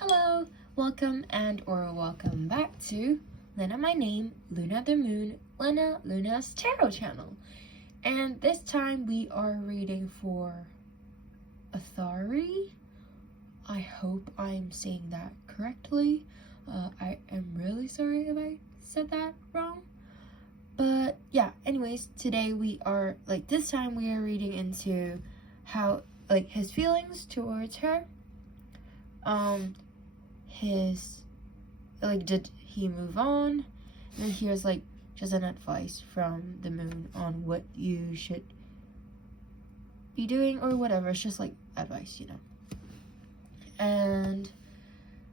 Hello, welcome welcome back to Lena My Name, Luna the Moon, Luna's Tarot channel. And this time we are reading for athari. I hope I'm saying that correctly. I am really sorry if I said that wrong. But yeah, anyways, today this time we are reading into how, his feelings towards her. Did he move on? And then here's just an advice from the moon on what you should be doing or whatever. It's just advice, And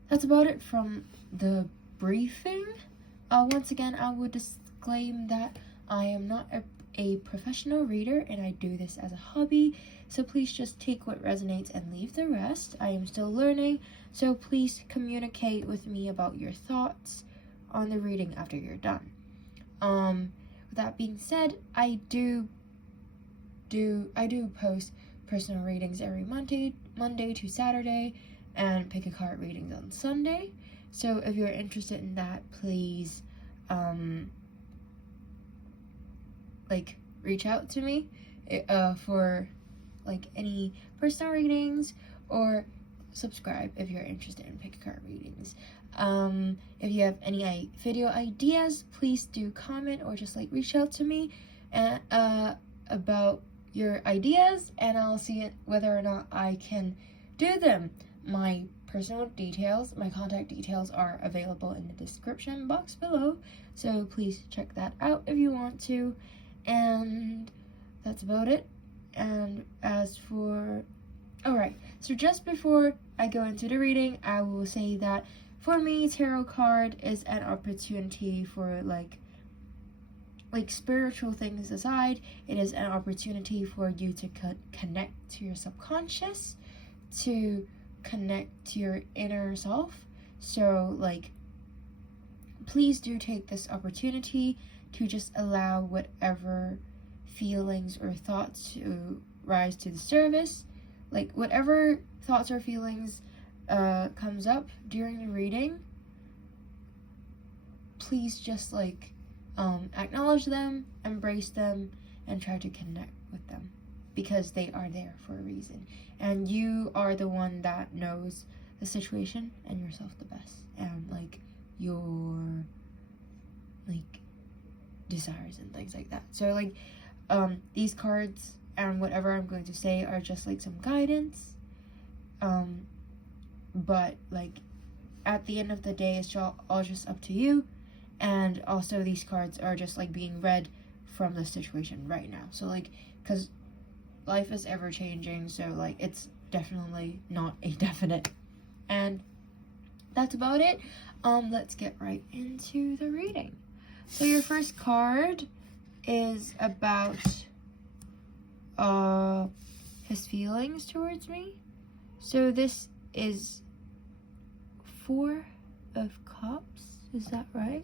that's about it from the briefing. Once again, I would disclaim that I am not a professional reader and I do this as a hobby, so please just take what resonates and leave the rest. I am still learning, so please communicate with me about your thoughts on the reading after you're done. With that being said, I do post personal readings every Monday to Saturday, and pick a card readings on Sunday. So if you're interested in that, please reach out to me for any personal readings, or subscribe if you're interested in pick a card readings. If you have any video ideas, please do comment or just reach out to me and about your ideas, and I'll see whether or not I can do them. My personal details, my contact details are available in the description box below, so please check that out if you want to. And that's about it. And so just before I go into the reading, I will say that for me, tarot card is an opportunity for spiritual things aside, it is an opportunity for you to connect to your subconscious, to connect to your inner self. So please do take this opportunity to just allow whatever feelings or thoughts to rise to the surface. Whatever thoughts or feelings comes up during the reading, please just acknowledge them, embrace them, and try to connect with them, because they are there for a reason, and you are the one that knows the situation and yourself the best, and your desires and things like that. So these cards and whatever I'm going to say are just some guidance, but at the end of the day, it's all just up to you. And also these cards are just being read from the situation right now, so because life is ever changing, so it's definitely not a definite. And that's about it. Let's get right into the reading. So your first card is about his feelings towards me. So this is 4 of Cups. Is that right?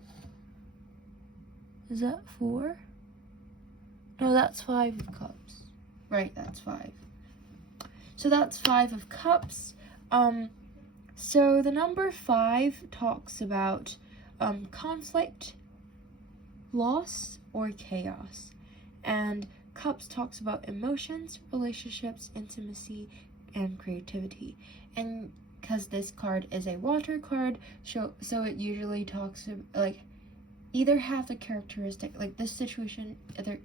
Is that 4? No, that's 5 of Cups. Right, that's 5. So that's 5 of Cups. So the number 5 talks about conflict, loss, or chaos. And Cups talks about emotions, relationships, intimacy, and creativity. And because this card is a water card, so it usually talks either have the characteristic, this situation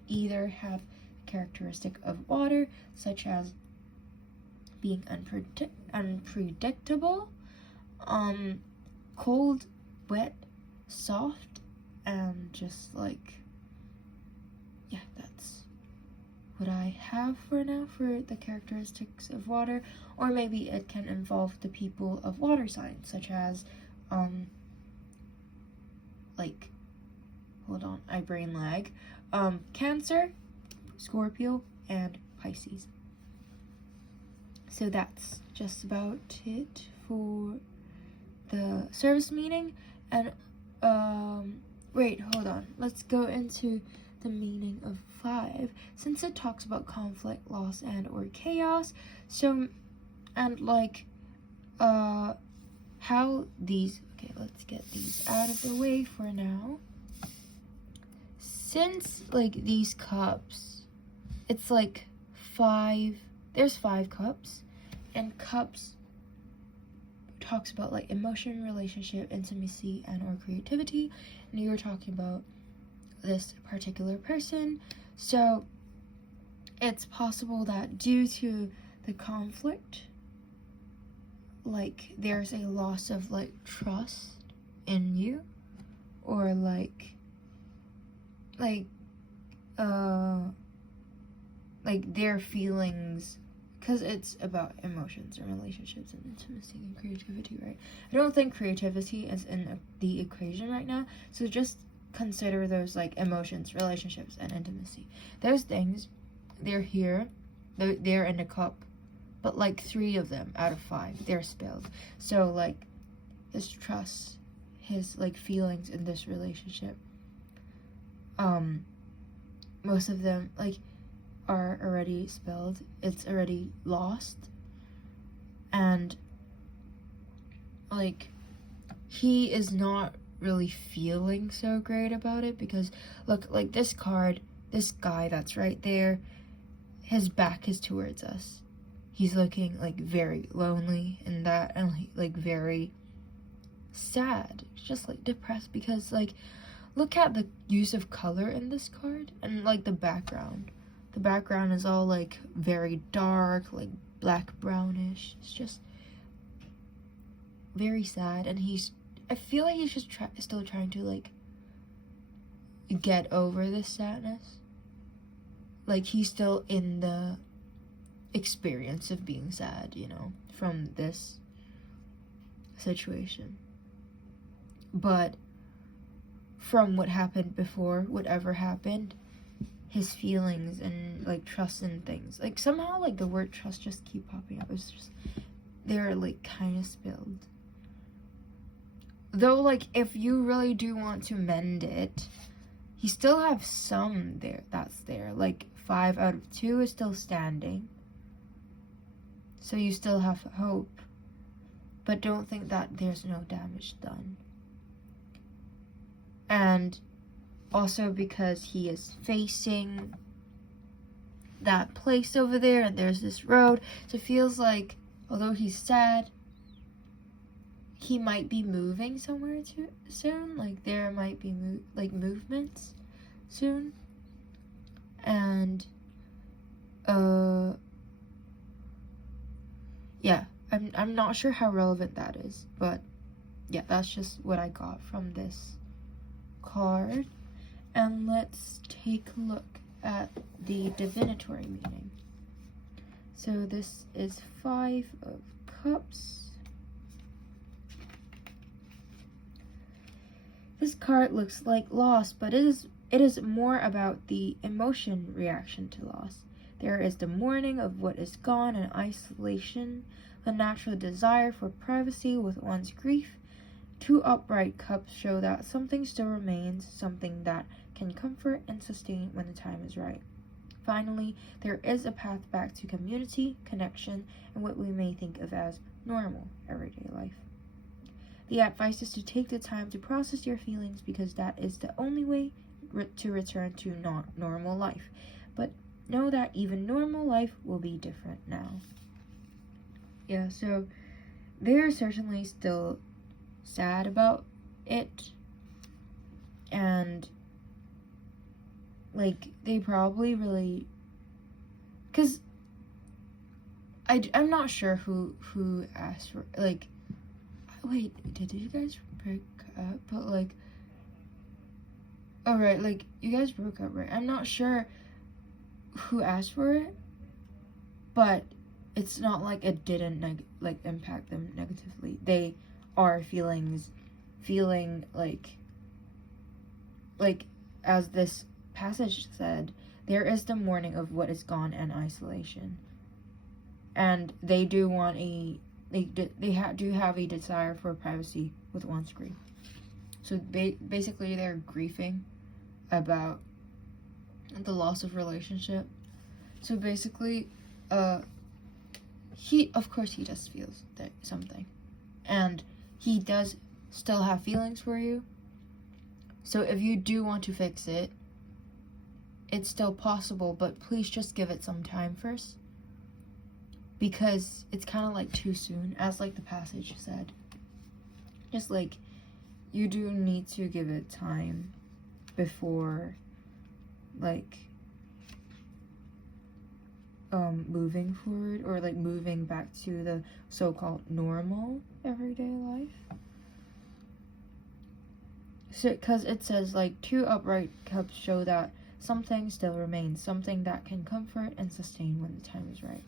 either have the characteristic of water, such as being unpredictable, cold, wet, soft, and just yeah, that's what I have for now for the characteristics of water. Or maybe it can involve the people of water signs, such as hold on, I brain lag, Cancer, Scorpio, and Pisces. So that's just about it for the service meaning. And wait, hold on, let's go into the meaning of 5, since it talks about conflict, loss, and or chaos. So, and how these, okay, let's get these out of the way for now. Since like these cups, it's like there's 5 cups, and cups talks about like emotion, relationship, intimacy, and or creativity, and you were talking about this particular person. So it's possible that due to the conflict, like there's a loss of like trust in you, or like their feelings, because it's about emotions and relationships and intimacy and creativity, right? I don't think creativity is in the equation right now, so just consider those like emotions, relationships, and intimacy. Those things, they're here, they're in the cup, but like 3 of them out of 5, they're spilled. So like his trust, his like feelings in this relationship, most of them like are already spilled. It's already lost, and like he is not really feeling so great about it, because look, like this card, this guy that's right there, his back is towards us. He's looking like very lonely in that, and like very sad, just like depressed, because like look at the use of color in this card, and like the background. The background is all like very dark, like black brownish. It's just very sad, and I feel like he's just still trying to like get over this sadness. Like he's still in the experience of being sad, you know, from this situation. But from what happened before, whatever happened, his feelings and like trust in things, like somehow like the word trust just keep popping up. It's just, they're like kind of spilled. Though like if you really do want to mend it, you still have some that's there. Like 5 out of 2 is still standing, so you still have hope, but don't think that there's no damage done. And also because he is facing that place over there, and there's this road, so it feels like although he's sad, he might be moving somewhere soon. Like there might be movements soon, and yeah, I'm not sure how relevant that is, but yeah, that's just what I got from this card. And let's take a look at the divinatory meaning. So this is 5 of Cups. This card looks like loss, but it is more about the emotion reaction to loss. There is the mourning of what is gone and isolation, the natural desire for privacy with one's grief. 2 upright cups show that something still remains, something that can comfort and sustain when the time is right. Finally, there is a path back to community, connection, and what we may think of as normal everyday life. The advice is to take the time to process your feelings, because that is the only way to return to normal life. But know that even normal life will be different now. Yeah, so they're certainly still sad about it, and like they probably really, because I'm not sure who asked for, like, wait, did you guys break up? But like, all right, like you guys broke up, right? I'm not sure who asked for it, but it's not like it didn't impact them negatively. They are feeling like as this passage said, there is the mourning of what is gone and isolation, and they do want do have a desire for privacy with one's grief. So basically they're grieving about the loss of relationship. So basically he, of course, he just feels something, and he does still have feelings for you. So if you do want to fix it, it's still possible, but please just give it some time first, because it's kind of like too soon, as like the passage said. Just like, you do need to give it time before like moving forward, or like moving back to the so-called normal everyday life. So, because it says like 2 upright cups show that something still remains, something that can comfort and sustain when the time is right.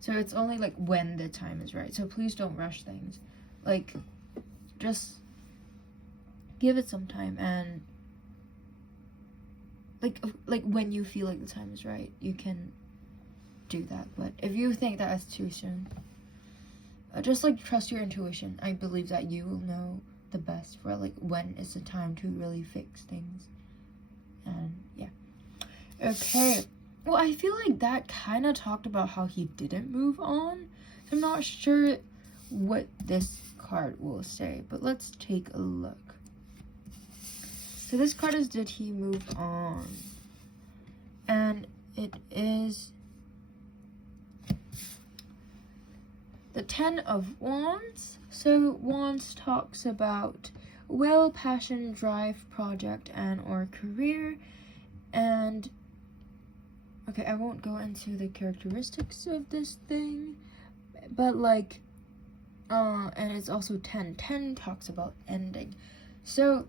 So it's only like when the time is right. So please don't rush things. Like, just give it some time, and like when you feel like the time is right, you can do that. But if you think that it's too soon, just like trust your intuition. I believe that you will know the best for like when is the time to really fix things. And yeah, okay, well, I feel like that kind of talked about how he didn't move on. So I'm not sure what this card will say, but let's take a look. So this card is, did he move on? And it is the 10 of Wands. So Wands talks about will, passion, drive, project, and or career. And okay, I won't go into the characteristics of this thing, but like and it's also 10. 10 talks about ending. So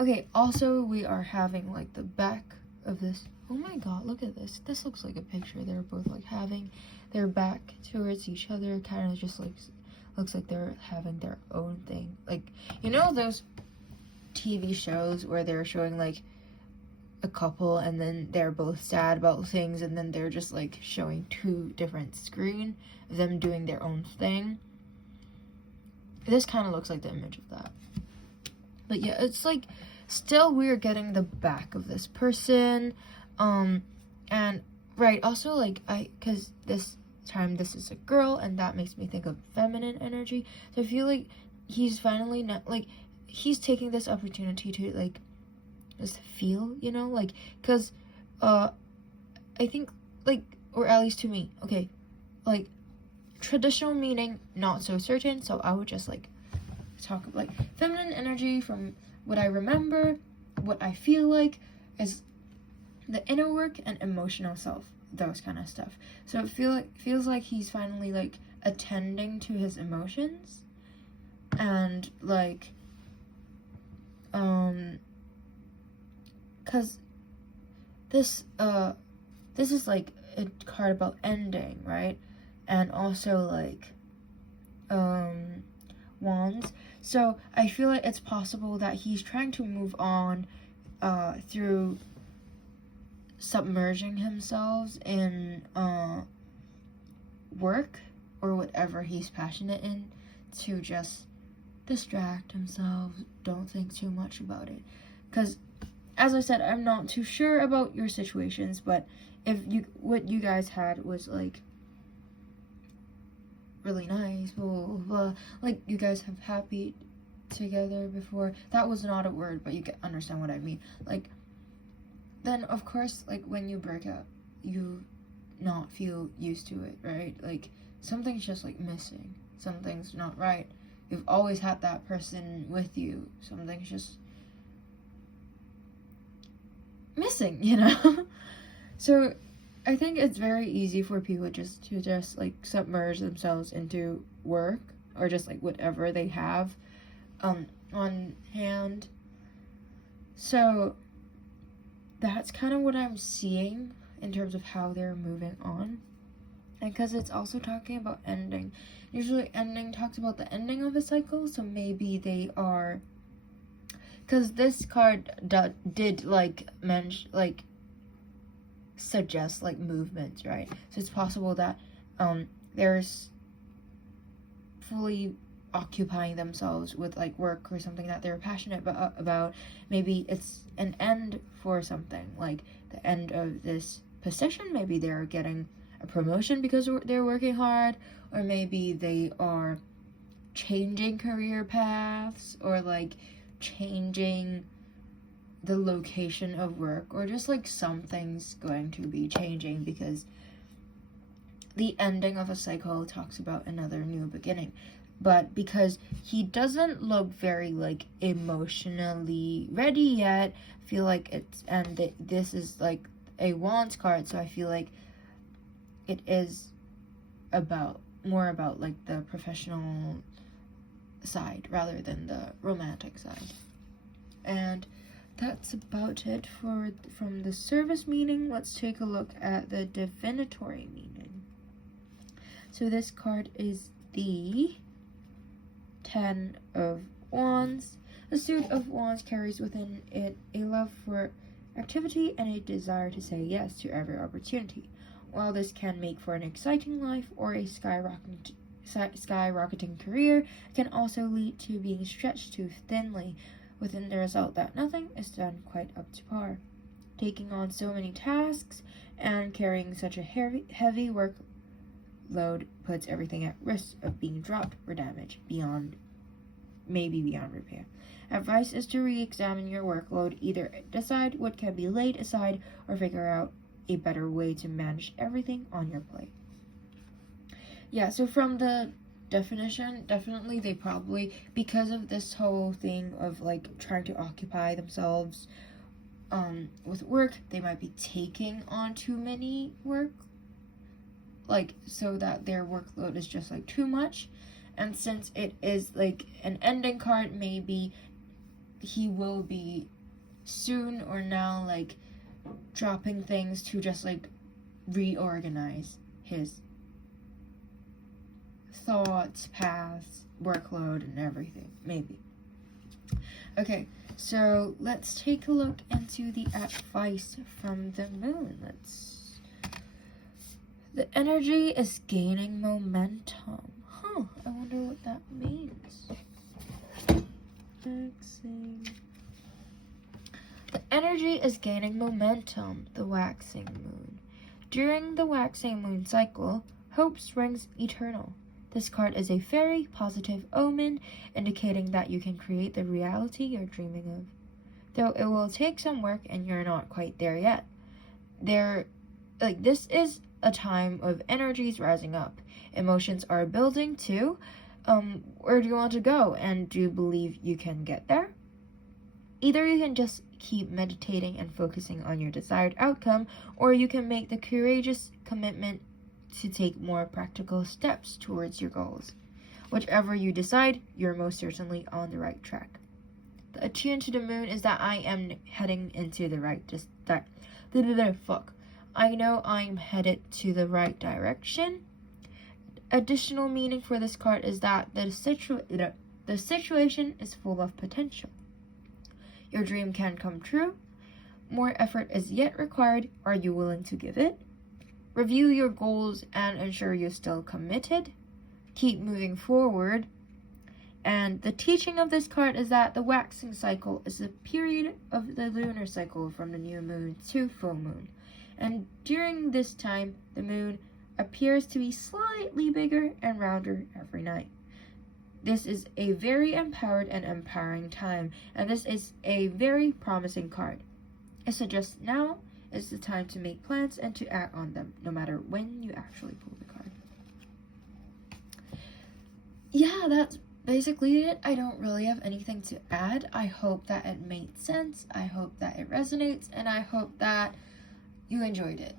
okay, also we are having like the back of this. Oh my god, look at this. This looks like a picture. They're both like having their back towards each other, kind of just like looks like they're having their own thing. Like, you know those TV shows where they're showing like a couple and then they're both sad about things, and then they're just like showing 2 different screens of them doing their own thing. This kind of looks like the image of that. But yeah, it's like still we're getting the back of this person. And right, also like because this time this is a girl, and that makes me think of feminine energy. So I feel like he's finally not like, he's taking this opportunity to like just feel, you know, like, because I think like, or at least to me, okay, like traditional meaning not so certain, so I would just like talk of like feminine energy from what I remember, what I feel like is the inner work and emotional self, those kind of stuff. So it feels like he's finally like attending to his emotions, and like because this is like a card about ending, right? And also like wands. So I feel like it's possible that he's trying to move on through submerging himself in work or whatever he's passionate in, to just distract himself, don't think too much about it. Because as I said, I'm not too sure about your situations, but if what you guys had was like really nice, blah, blah, blah, like you guys have happy together before, that was not a word, but you can understand what I mean, like, then of course, like when you break up, you not feel used to it, right? Like something's just like missing, something's not right. You've always had that person with you, something's just missing, you know? So I think it's very easy for people to just like submerge themselves into work, or just like whatever they have on hand. So that's kind of what I'm seeing in terms of how they're moving on. And because it's also talking about ending. Usually ending talks about the ending of a cycle, so maybe they are, because this card did like mention, like suggest like movement, right? So it's possible that there's fully occupying themselves with like work or something that they're passionate about. Maybe it's an end for something, like the end of this position. Maybe they're getting a promotion because they're working hard, or maybe they are changing career paths, or like changing the location of work, or just like something's going to be changing, because the ending of a cycle talks about another new beginning. But because he doesn't look very like emotionally ready yet, I feel like it's, and this is like a Wands card, so I feel like it is more about like the professional side rather than the romantic side. And that's about it from the service meaning. Let's take a look at the divinatory meaning. So this card is the 10 of Wands. The suit of Wands carries within it a love for activity and a desire to say yes to every opportunity. While this can make for an exciting life or a skyrocketing career, it can also lead to being stretched too thinly, within the result that nothing is done quite up to par. Taking on so many tasks and carrying such a heavy workload puts everything at risk of being dropped or damaged beyond repair. Advice is to re-examine your workload, either decide what can be laid aside or figure out a better way to manage everything on your plate. Yeah, so from the definition, definitely they probably, because of this whole thing of like trying to occupy themselves with work, they might be taking on too many work, like so that their workload is just like too much. And since it is like an ending card, maybe he will be soon or now like dropping things to just like reorganize his thoughts, paths, workload, and everything, maybe. Okay, so let's take a look into the advice from the moon. The energy is gaining momentum. I wonder what that means. The energy is gaining momentum, the waxing moon. During the waxing moon cycle, hope springs eternal. This card is a very positive omen, indicating that you can create the reality you're dreaming of. Though it will take some work and you're not quite there yet. This is a time of energies rising up. Emotions are building too. Where do you want to go, and do you believe you can get there? Either you can just keep meditating and focusing on your desired outcome, or you can make the courageous commitment to take more practical steps towards your goals. Whichever you decide, you're most certainly on the right track. The attune to the moon is that I am heading into the right I know I'm headed to the right direction. Additional meaning for this card is that the situation is full of potential. Your dream can come true. More effort is yet required. Are you willing to give it? Review your goals and ensure you're still committed. Keep moving forward. And the teaching of this card is that the waxing cycle is the period of the lunar cycle from the new moon to full moon. And during this time, the moon appears to be slightly bigger and rounder every night. This is a very empowered and empowering time, and this is a very promising card. I suggest now is the time to make plans and to act on them, no matter when you actually pull the card. Yeah, that's basically it. I don't really have anything to add. I hope that it made sense. I hope that it resonates, and I hope that you enjoyed it.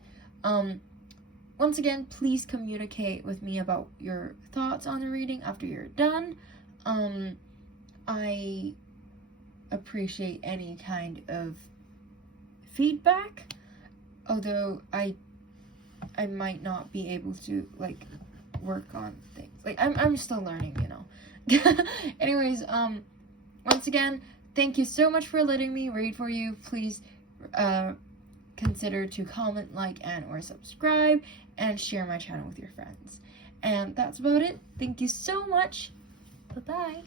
Once again, please communicate with me about your thoughts on the reading after you're done. I appreciate any kind of feedback, although I might not be able to like work on things. Like I'm still learning, you know. Anyways, once again, thank you so much for letting me read for you. Please consider to comment, like, and or subscribe, and share my channel with your friends. And that's about it. Thank you so much. Bye-bye.